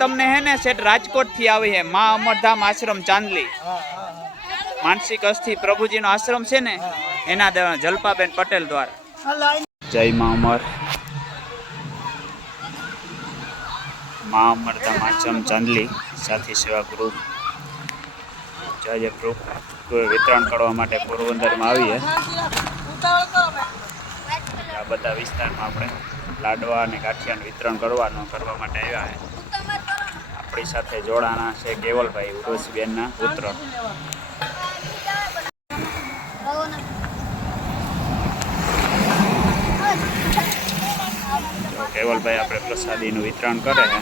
તમને હે ને સેઠ રાજકોટથી આવી હે, મા અમરધામ આશ્રમ ચાંદલી. માનસિક અસ્થિ પ્રભુજી નો આશ્રમ છે ને, એના જલપાબેન પટેલ દ્વારા. જય મા અમર. મા અમરધામ આશ્રમ ચાંદલી, સાથી સેવા ગ્રુપ જય ગ્રુપ વિતરણ કરવા માટે પોરબંદરમાં આવીએ. આ બધા વિસ્તારમાં આપણે લાડવા અને ગાંઠિયાનું વિતરણ કરવાનું કરવા માટે આવ્યા છે આપણી સાથે જોડાણા છે કેવલભાઈ ઉર્વશીબેનના પુત્ર. કેવલભાઈ આપણે પ્રસાદીનું વિતરણ કરે છે.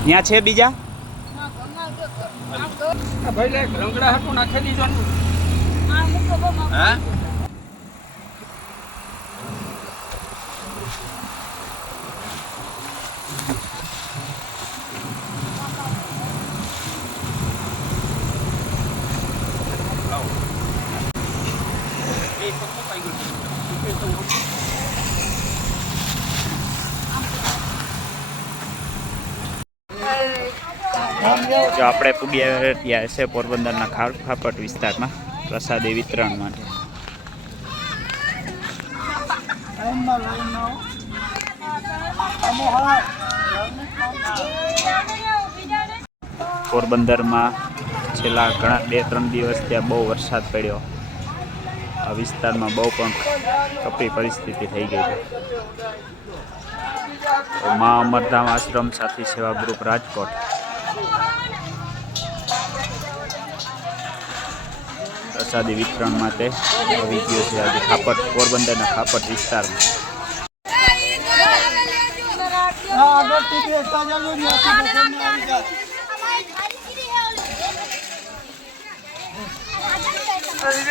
ત્યાં છે બીજા? ભાઈ લે રંગડા હાટું નાખી દીધો ને હા? જો આપણે પૂગ્યા ત્યાં છે પોરબંદરના ખા- ખાપટ વિસ્તારમાં, પ્રસાદી વિતરણ માટે. પોરબંદરમાં છેલ્લા ઘણા બે ત્રણ દિવસ ત્યાં બહુ વરસાદ પડ્યો. આ વિસ્તારમાં બહુ પણ કપરી પરિસ્થિતિ થઈ ગઈ છે. મા અમરધામ આશ્રમ સાથી સેવા ગ્રુપ રાજકોટ. પ્રસાદી વિતરણ માટે આવી છે આજે ખાપટ પોરબંદરના ખાપટ વિસ્તારમાં. અમારી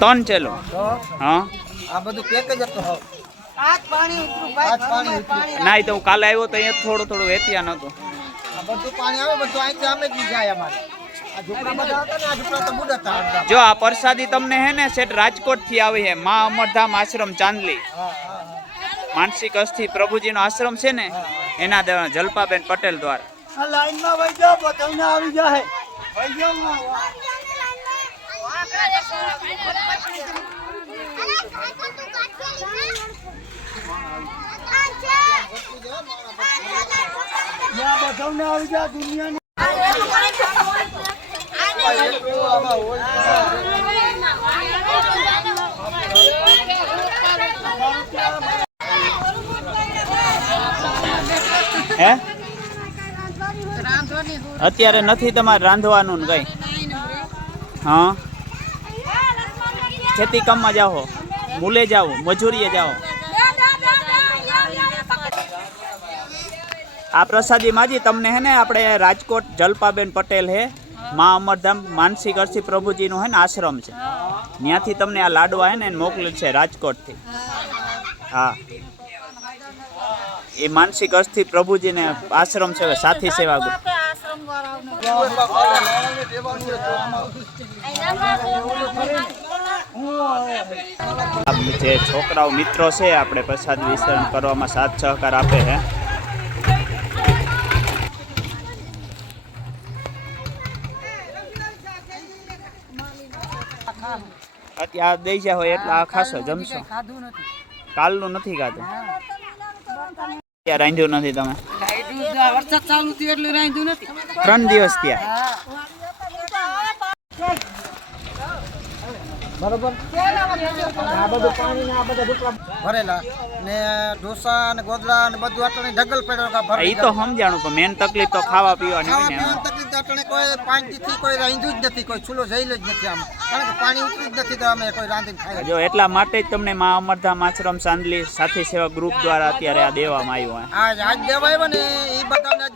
ત્રણ ચેલો. હા. આ બધું હતું આજ પાણી ઉતર્યું. ના એ તો હું કાલે આવ્યો તો અહીંયા થોડું થોડું વેચ્યા નતો. બધું પાણી આવે બધું અહીંથી આમે જ જાય અમારે આ ઝૂંપડા બધા હતા ને આ ઝૂંપડા તો બુડા હતા અડધા. જો આ પ્રસાદી તમને હે ને સેઠ રાજકોટથી આવી હે મા અમરધામ આશ્રમ ચાંદલી. માનસિક અસ્થિ પ્રભુજીનો આશ્રમ છે ને એના જલપાબેન પટેલ દ્વારા. આ લાઈનમાં વહી જાઓ બધાને આવી જાય વહી જાઓ બધાને આવી જાય દુનિયાની. હે? અત્યારે નથી તમારે રાંધવાનું ને કઈ? હા? ખેતી કામમાં જાઓ. મૂલે જાઓ, મજૂરીએ જાઓ. આ પ્રસાદી માજી, તમને હે ને આપણે રાજકોટ જલપાબેન પટેલ હે, મા અમરધામ માનસિક અરસી પ્રભુજીનું હે ને આશ્રમ છે. ત્યાંથી તમને આ લાડવા હે ને એને મોકલેલ છે રાજકોટથી. હા. એ માનસિક અર્થી પ્રભુજીને આશ્રમ છે સાથી સેવા જે છોકરાઓ મિત્રો છે આપણે પ્રસાદ વિતરણ કરવામાં સાથ સહકાર આપે છે અત્યારે દઈ જાય હોય એટલે આ ખાશો જમશો. કાલનું નથી ખાધું? અત્યારે રાંધ્યું નથી તમે? વરસાદ ચાલુ થયો એટલે રાંધ્યું નથી. ત્રણ દિવસ બરોબર? આ બધું પાણી ને આ બધા ઢોકળા. ભરેલા ને ઢોસા ને ગોદડા ને બધું અટણે ઢગલ પડ્યો કા એ તો સમજાણું પણ મેન તકલીફ તો ખાવા પીવાની તો અટણે કોઈ પાંચ કોઈ રાંધ્યું જ નથી કોઈ ચૂલો જઈલો જ નથી આમ. કારણ કે પાણી ઉતર્યું જ નથી તો અમે કોઈ રાંધીને ખાઈ જો એટલા માટે જ તમને મા અમરધામ આશ્રમ સાંદલી સાથી સેવા ગ્રુપ દ્વારા અત્યારે આ દેવામાં આવ્યું હોય. આજ દેવાય ને એ બધાને